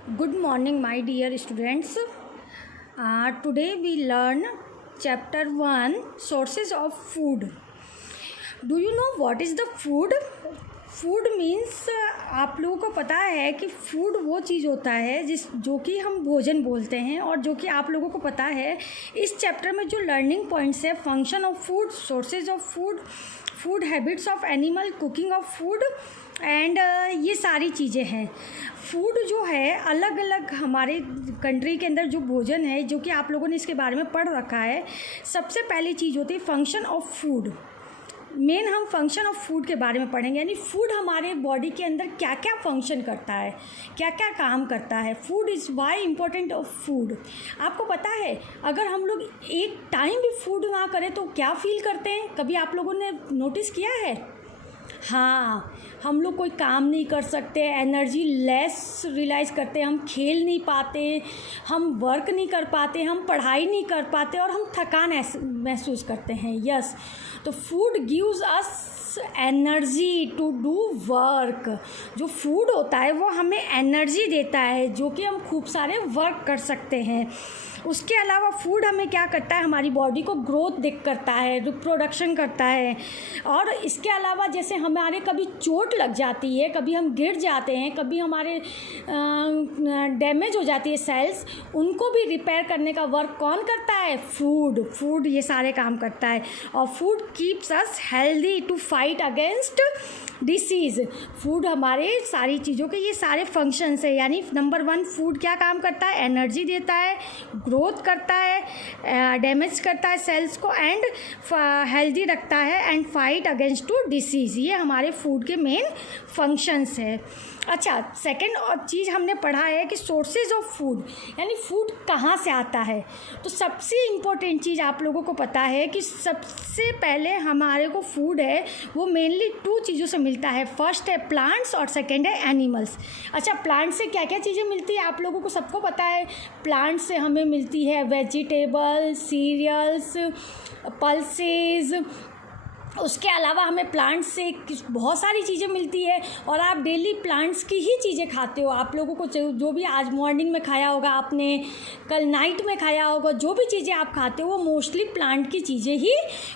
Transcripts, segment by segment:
Good morning, my dear students. Today we learn chapter 1 Sources of Food. Do you know what is the food? Food means आप लोगों को पता है कि food वो चीज़ होता है जो कि हम भोजन बोलते हैं, और जो कि आप लोगों को पता है इस चैप्टर में जो लर्निंग पॉइंट्स है, function of food, sources of food, food habits of animal, cooking of food and ये सारी चीज़ें हैं। फूड जो है अलग अलग हमारे कंट्री के अंदर जो भोजन है, जो कि आप लोगों ने इसके बारे में पढ़ रखा है। सबसे पहली चीज़ होती है फंक्शन ऑफ फूड। मेन हम फंक्शन ऑफ फूड के बारे में पढ़ेंगे, यानी फूड हमारे बॉडी के अंदर क्या क्या फंक्शन करता है, क्या क्या काम करता है। Food is why important of food. आपको पता है अगर हम लोग एक टाइम भी फूड ना करें तो क्या फील करते हैं? कभी आप लोगों ने नोटिस किया है? हाँ, हम लोग कोई काम नहीं कर सकते, एनर्जी लेस रियलाइज़ करते, हम खेल नहीं पाते, हम वर्क नहीं कर पाते, हम पढ़ाई नहीं कर पाते और हम थकान महसूस करते हैं। यस, तो food gives us energy to do work. जो फूड होता है वो हमें एनर्जी देता है, जो कि हम खूब सारे वर्क कर सकते हैं। उसके अलावा फूड हमें क्या करता है, हमारी बॉडी को ग्रोथ करता है, रिप्रोडक्शन करता है। और इसके अलावा जैसे हमारे कभी चोट लग जाती है, कभी हम गिर जाते हैं, कभी हमारे डैमेज हो जाती है सेल्स, उनको भी रिपेयर करने का वर्क कौन करता है? फूड ये सारे काम करता है। और food keeps us healthy to fight against disease. Food हमारे सारी चीज़ों के ये सारे फंक्शंस है। यानी नंबर 1 फूड क्या काम करता है? एनर्जी देता है, ग्रोथ करता है, डैमेज करता है सेल्स को एंड हेल्दी रखता है and fight against to disease. ये हमारे फूड के मेन फंक्शंस है। अच्छा, सेकंड और चीज़ हमने पढ़ा है कि सोर्सेज ऑफ फूड, यानी फूड कहाँ से आता है। तो सबसे इम्पोर्टेंट चीज़ आप लोगों को पता है कि सबसे पहले हमारे को फूड है वो मेनली 2 चीज़ों से मिलता है। फर्स्ट है प्लांट्स और सेकंड है एनिमल्स। अच्छा, प्लांट से क्या क्या चीज़ें मिलती है आप लोगों को सबको पता है। प्लांट से हमें मिलती है वेजिटेबल, सीरियल्स, पल्सेस। उसके अलावा हमें प्लांट्स से बहुत सारी चीज़ें मिलती है, और आप डेली प्लांट्स की ही चीज़ें खाते हो। आप लोगों को जो भी आज मॉर्निंग में खाया होगा आपने, कल नाइट में खाया होगा, जो भी चीज़ें आप खाते हो वो मोस्टली प्लांट की चीज़ें ही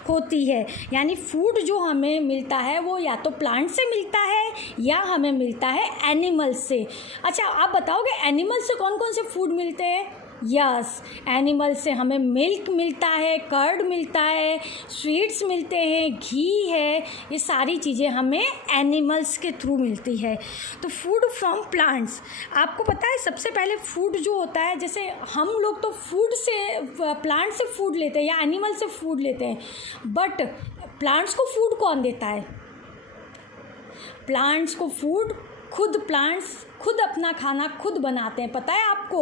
होती है। यानी फूड जो हमें मिलता है वो या तो प्लांट से मिलता है या हमें मिलता है एनिमल्स से। अच्छा, आप बताओगे एनिमल्स से कौन कौन से फूड मिलते हैं? यस, एनिमल से हमें मिल्क मिलता है, कर्ड मिलता है, स्वीट्स मिलते हैं, घी है, ये सारी चीज़ें हमें एनिमल्स के थ्रू मिलती है। तो फूड फ्रॉम प्लांट्स, आपको पता है सबसे पहले फूड जो होता है, जैसे हम लोग तो फूड से प्लांट से फूड लेते हैं या एनिमल से फूड लेते हैं, बट प्लांट्स को फूड कौन देता है? प्लांट्स को फूड प्लांट्स खुद अपना खाना खुद बनाते हैं, पता है आपको।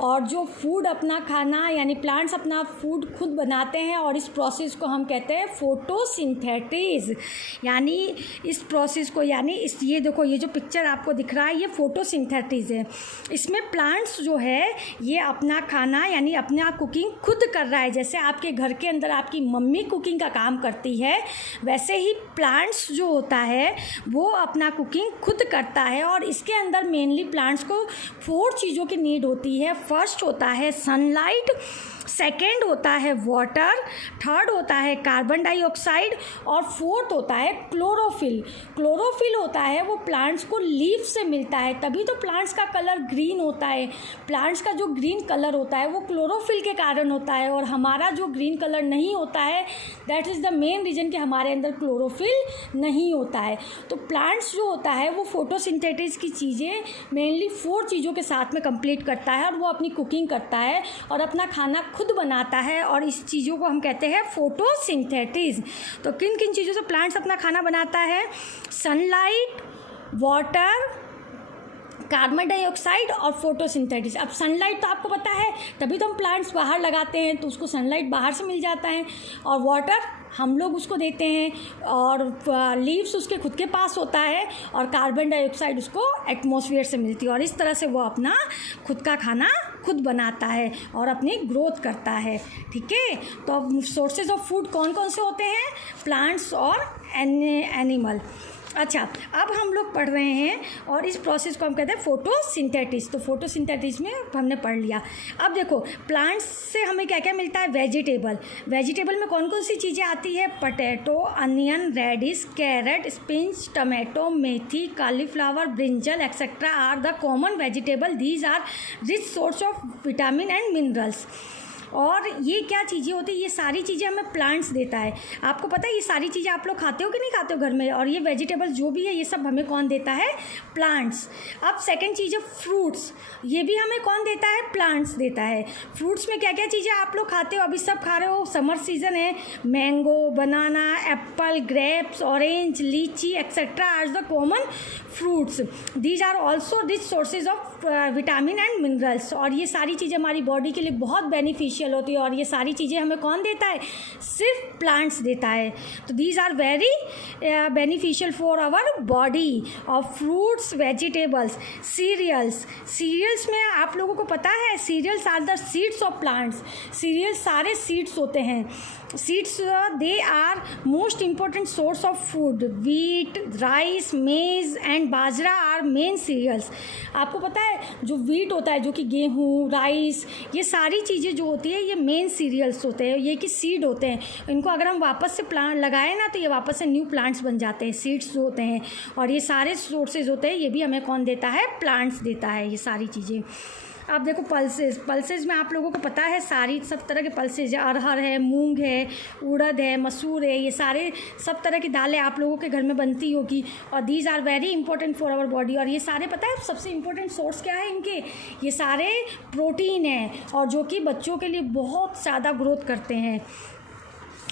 और जो फूड अपना खाना यानी प्लांट्स अपना फूड खुद बनाते हैं, और इस प्रोसेस को हम कहते हैं फोटोसिंथेसिस। यानी इस प्रोसेस को, यानी ये देखो, ये जो पिक्चर आपको दिख रहा है ये फोटोसिंथेसिस है। इसमें प्लांट्स जो है ये अपना खाना यानी अपना कुकिंग खुद कर रहा है। जैसे आपके घर के अंदर आपकी मम्मी कुकिंग का काम करती है, वैसे ही प्लांट्स जो होता है वो अपना कुकिंग खुद करता है। और इसके अंदर मेनली प्लांट्स को 4 चीज़ों की नीड होती है। फर्स्ट होता है सनलाइट, सेकेंड होता है वाटर, थर्ड होता है कार्बन डाइऑक्साइड, और फोर्थ होता है क्लोरोफिल। क्लोरोफिल होता है वो प्लांट्स को लीफ से मिलता है, तभी तो प्लांट्स का कलर ग्रीन होता है। प्लांट्स का जो ग्रीन कलर होता है वो क्लोरोफिल के कारण होता है, और हमारा जो ग्रीन कलर नहीं होता है that is the main reason कि हमारे अंदर क्लोरोफिल नहीं होता है। तो प्लांट्स जो होता है वो फोटोसिंथेसिस की चीज़ें मेनली 4 चीज़ों के साथ में कंप्लीट करता है, और वो अपनी कुकिंग करता है और अपना खाना खुद बनाता है, और इस चीज़ों को हम कहते हैं फोटोसिंथेसिस। तो किन किन चीज़ों से प्लांट्स अपना खाना बनाता है? सनलाइट, वाटर, कार्बन डाइऑक्साइड और फोटोसिंथेसिस। अब सनलाइट तो आपको पता है, तभी तो हम प्लांट्स बाहर लगाते हैं तो उसको सनलाइट बाहर से मिल जाता है, और वाटर हम लोग उसको देते हैं, और लीव्स उसके खुद के पास होता है, और कार्बन डाइऑक्साइड उसको एटमॉस्फेयर से मिलती है। और इस तरह से वो अपना खुद का खाना खुद बनाता है और अपनी ग्रोथ करता है। ठीक है, तो अब सोर्सेज ऑफ फूड कौन कौन से होते हैं? प्लांट्स और एनिमल। अच्छा, अब हम लोग पढ़ रहे हैं और इस प्रोसेस को हम कहते हैं फोटोसिंथेसिस। तो फोटोसिंथेसिस में हमने पढ़ लिया। अब देखो प्लांट्स से हमें क्या क्या मिलता है, वेजिटेबल में कौन कौन सी चीज़ें आती है, potato, onion, radish, carrot, spinach, tomato, methi, cauliflower, brinjal etcetera are the common vegetable. These are rich source of vitamin and minerals. और ये क्या चीज़ें होती है, ये सारी चीज़ें हमें प्लांट्स देता है। आपको पता है ये सारी चीज़ें आप लोग खाते हो कि नहीं खाते हो घर में, और ये वेजिटेबल जो भी है ये सब हमें कौन देता है, प्लांट्स। अब सेकंड चीज़ है फ्रूट्स, ये भी हमें कौन देता है, प्लांट्स देता है। फ्रूट्स में क्या क्या चीज़ें आप लोग खाते हो, अभी सब खा रहे हो, समर सीजन है, mango, banana, apple, grapes, orange, lychee etcetera are the common fruits. These are also rich sources of vitamin and minerals. और ये सारी चीज़ें हमारी बॉडी के लिए बहुत बेनिफिशियल होती है, और ये सारी चीज़ें हमें कौन देता है, सिर्फ प्लांट्स देता है। तो these are very beneficial for our body. और फ्रूट्स, वेजिटेबल्स, सीरियल्स में आप लोगों को पता है cereals are the seeds of plants. Cereals सारे सीड्स होते हैं। Seeds they are most important source of food. Wheat, rice, maize and bajra are main cereals. आपको पता है जो वीट होता है, जो कि गेहूँ, राइस, ये सारी चीज़ें जो होती है ये मेन सीरियल्स होते हैं, ये कि सीड होते हैं। इनको अगर हम वापस से प्लांट लगाएं ना तो ये वापस से न्यू प्लांट्स बन जाते हैं, सीड्स जो होते हैं। और ये सारे सोर्सेज होते हैं, ये भी हमें कौन देता है, प्लांट्स देता है ये सारी चीज़ें। अब देखो पल्सेस में आप लोगों को पता है सारी सब तरह के पल्सेस है, अरहर है, मूंग है, उड़द है, मसूर है, ये सारे सब तरह की दालें आप लोगों के घर में बनती होगी। और these are very important for our body. और ये सारे पता है सबसे इंपॉर्टेंट सोर्स क्या है इनके, ये सारे प्रोटीन हैं, और जो कि बच्चों के लिए बहुत ज़्यादा ग्रोथ करते हैं।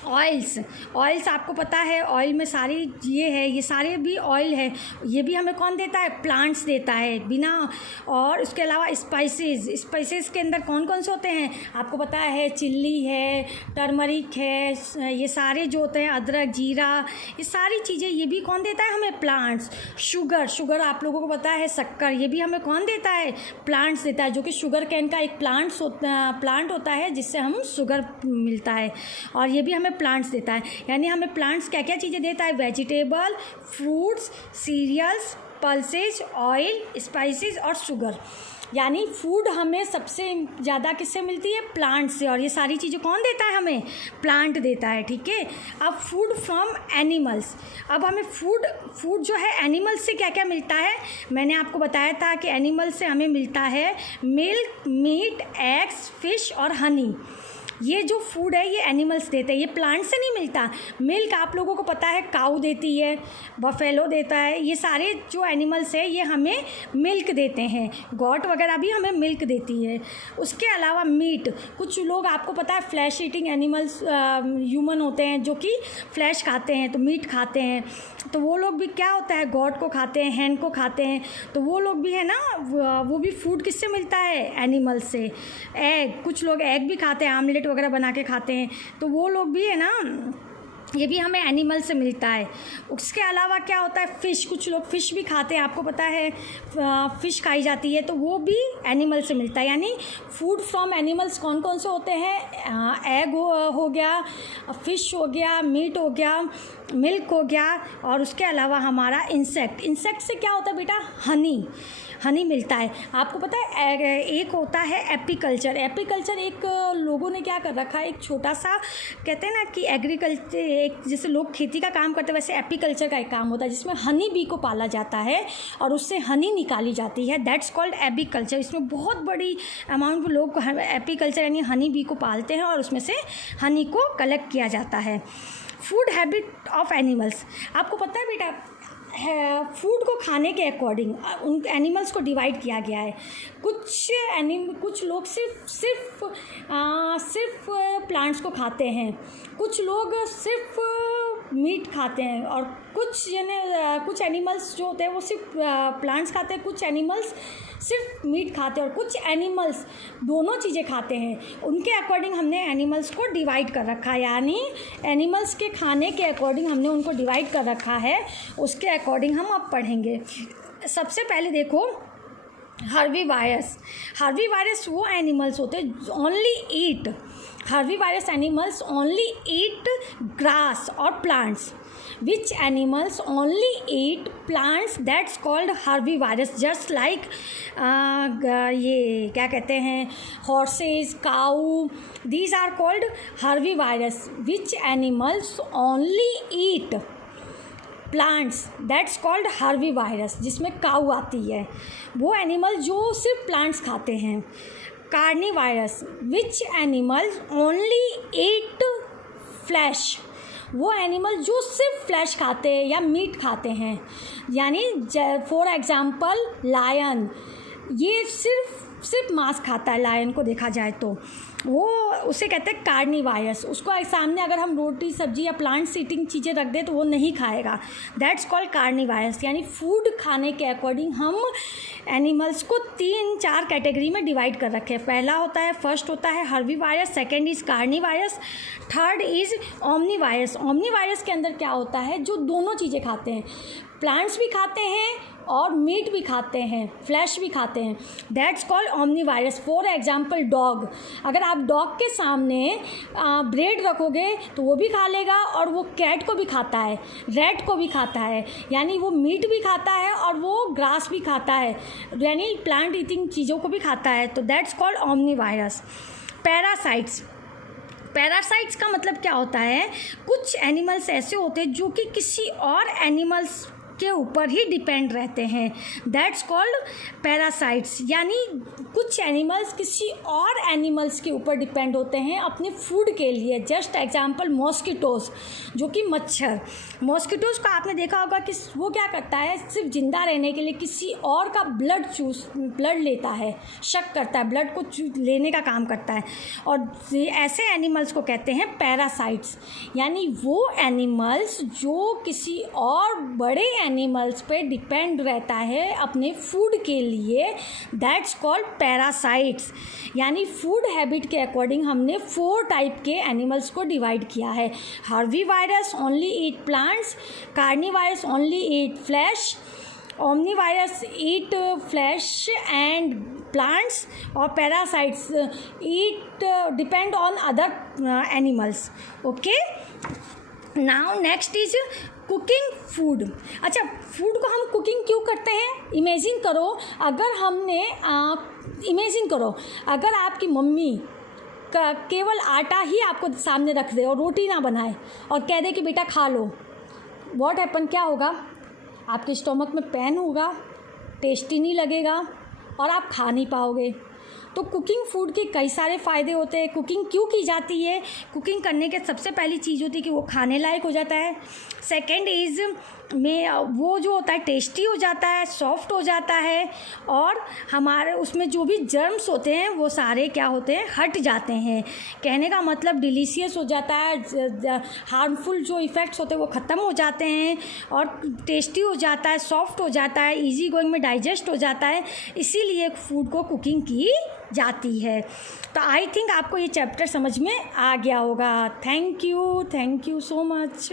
ऑयल्स आपको पता है, ऑयल में सारी ये है, ये सारे भी ऑयल है, ये भी हमें कौन देता है, प्लांट्स देता है बिना। और उसके अलावा स्पाइसेस के अंदर कौन कौन से होते हैं आपको पता है, चिल्ली है, टर्मरिक है, ये सारे जो होते हैं, अदरक, जीरा, ये सारी चीज़ें ये भी कौन देता है हमें, प्लांट्स। शुगर आप लोगों को पता है, शक्कर, ये भी हमें कौन देता है, प्लांट्स देता है, जो कि शुगर कैन का एक प्लांट होता है जिससे हम शुगर मिलता है, और ये भी हमें प्लांट्स देता है। यानी हमें प्लांट्स क्या क्या चीज़ें देता है, vegetable, fruits, cereals, pulses, oil, spices और शुगर। यानी फूड हमें सबसे ज़्यादा किससे मिलती है, प्लांट से। और ये सारी चीज़ें कौन देता है हमें, प्लांट देता है, ठीक है। अब फूड फ्रॉम एनिमल्स, अब हमें फूड जो है एनिमल्स से क्या क्या मिलता है, मैंने आपको बताया था कि एनिमल्स से हमें मिलता है मिल्क, मीट, एग्स, फिश और हनी। ये जो फूड है ये एनिमल्स देते हैं, ये प्लांट से नहीं मिलता। मिल्क आप लोगों को पता है काऊ देती है, बफेलो देता है, ये सारे जो एनिमल्स है ये हमें मिल्क देते हैं। गॉट वगैरह भी हमें मिल्क देती है। उसके अलावा मीट, कुछ लोग आपको पता है फ्लैश ईटिंग एनिमल्स ह्यूमन होते हैं जो कि फ्लैश खाते हैं, तो मीट खाते हैं, तो वो लोग भी क्या होता है, गॉट को खाते हैं, हैन को खाते हैं, तो वो लोग भी है ना, वो भी फूड किससे मिलता है, एनिमल से। एग, कुछ लोग एग भी खाते हैं, आमलेट वगैरह बना के खाते हैं, तो वो लोग भी है ना, ये भी हमें एनिमल से मिलता है। उसके अलावा क्या होता है, फ़िश, कुछ लोग फ़िश भी खाते हैं, आपको पता है फ़िश खाई जाती है, तो वो भी एनिमल से मिलता है। यानी फूड फ्रॉम एनिमल्स कौन कौन से होते हैं, एग हो गया, फ़िश हो गया, मीट हो गया, मिल्क हो गया, और उसके अलावा हमारा इंसेक्ट से क्या होता है बेटा, हनी मिलता है। आपको पता है एक होता है एपीकल्चर एक लोगों ने क्या कर रखा है, एक छोटा सा कहते हैं ना कि एग्रीकल्चर, एक जैसे लोग खेती का काम करते हैं वैसे एपीकल्चर का एक काम होता है जिसमें हनी बी को पाला जाता है और उससे हनी निकाली जाती है, दैट्स कॉल्ड एपीकल्चर। इसमें बहुत बड़ी अमाउंट में लोग एपीकल्चर यानी हनी बी को पालते हैं और उसमें से हनी को कलेक्ट किया जाता है। फूड हैबिट ऑफ एनिमल्स, आपको पता है बेटा फूड को खाने के अकॉर्डिंग उन एनिमल्स को डिवाइड किया गया है। कुछ लोग सिर्फ प्लांट्स को खाते हैं, कुछ लोग सिर्फ मीट खाते हैं, और कुछ एनिमल्स जो होते हैं वो सिर्फ प्लांट्स खाते हैं, कुछ एनिमल्स सिर्फ मीट खाते हैं, और कुछ एनिमल्स दोनों चीज़ें खाते हैं। उनके अकॉर्डिंग हमने एनिमल्स को डिवाइड कर रखा है, यानी एनिमल्स के खाने के अकॉर्डिंग हमने उनको डिवाइड कर रखा है, उसके अकॉर्डिंग हम अब पढ़ेंगे। सबसे पहले देखो हर्बीवायरस वो एनिमल्स होते हैं only eat, herbivores animals only eat grass और plants. Which animals only eat plants, that's called herbivores. Just like ये क्या कहते हैं, horses, cow, these are called herbivores. Which animals only eat plants, that's called herbivores. जिसमें cow आती है, वो animal जो सिर्फ प्लांट्स खाते हैं. Carnivores, which animal only eat flesh, वो एनिमल जो सिर्फ फ्लैश खाते हैं या मीट खाते हैं. यानी फॉर एग्जांपल लायन, ये सिर्फ मांस खाता है. लायन को देखा जाए तो वो उसे कहते हैं कार्निवायरस. उसको सामने अगर हम रोटी सब्जी या प्लांट्स ईटिंग चीज़ें रख दें तो वो नहीं खाएगा. That's called carnivores. यानी फूड खाने के अकॉर्डिंग हम एनिमल्स को 3-4 कैटेगरी में डिवाइड कर रखे हैं. फर्स्ट होता है हर्बीवायरस, सेकेंड इज़ कार्निवायरस, थर्ड इज़ ओमनीवायरस. ओमनीवायरस के अंदर क्या होता है, जो दोनों चीज़ें खाते हैं, प्लांट्स भी खाते हैं और मीट भी खाते हैं, फ्लैश भी खाते हैं. That's called omnivores. For example dog, अगर आप डॉग के सामने ब्रेड रखोगे तो वो भी खा लेगा, और वो कैट को भी खाता है, रैट को भी खाता है. यानी वो मीट भी खाता है और वो ग्रास भी खाता है, यानी प्लांट ईटिंग चीज़ों को भी खाता है. तो दैट्स कॉल्ड ओमनीवायरस. पैरासाइट्स का मतलब क्या होता है, कुछ एनिमल्स ऐसे होते हैं जो कि किसी और एनिमल्स के ऊपर ही डिपेंड रहते हैं. That's called parasites. यानी कुछ एनिमल्स किसी और एनिमल्स के ऊपर डिपेंड होते हैं अपने फूड के लिए. जस्ट एग्जांपल मॉस्किटोज, जो कि मच्छर. मॉस्किटोज को आपने देखा होगा कि वो क्या करता है, सिर्फ जिंदा रहने के लिए किसी और का ब्लड लेता है, शक करता है, ब्लड को लेने का काम करता है. और ऐसे एनिमल्स को कहते हैं पैरासाइट्स. यानी वो एनिमल्स जो किसी और बड़े एनिमल्स पे डिपेंड रहता है अपने फूड के लिए. That's called parasites. यानी फूड हैबिट के अकॉर्डिंग हमने 4 टाइप के एनिमल्स को डिवाइड किया है. Herbivores only eat plants, carnivores only eat flesh, omnivores eat flesh and plants, और parasites eat depend on other animals. Okay, now next is cooking food. अच्छा, food को हम कुकिंग क्यों करते हैं? इमेजिन करो अगर आपकी मम्मी का केवल आटा ही आपको सामने रख दे और रोटी ना बनाए और कह दे कि बेटा खा लो, व्हाट हैपन, क्या होगा? आपके स्टोमक में पेन होगा, टेस्टी नहीं लगेगा और आप खा नहीं पाओगे. तो कुकिंग फूड के कई सारे फ़ायदे होते हैं. कुकिंग क्यों की जाती है? कुकिंग करने के सबसे पहली चीज़ होती है कि वो खाने लायक हो जाता है. सेकंड इज़ में वो जो होता है टेस्टी हो जाता है, सॉफ्ट हो जाता है, और हमारे उसमें जो भी जर्म्स होते हैं वो सारे क्या होते हैं, हट जाते हैं. कहने का मतलब डिलीशियस हो जाता है, हार्मफुल जो इफ़ेक्ट्स होते हैं वो ख़त्म हो जाते हैं, और टेस्टी हो जाता है, सॉफ्ट हो जाता है, इजी गोइंग में डाइजेस्ट हो जाता है. इसीलिए फूड को कुकिंग की जाती है. तो आई थिंक आपको ये चैप्टर समझ में आ गया होगा. Thank you so much.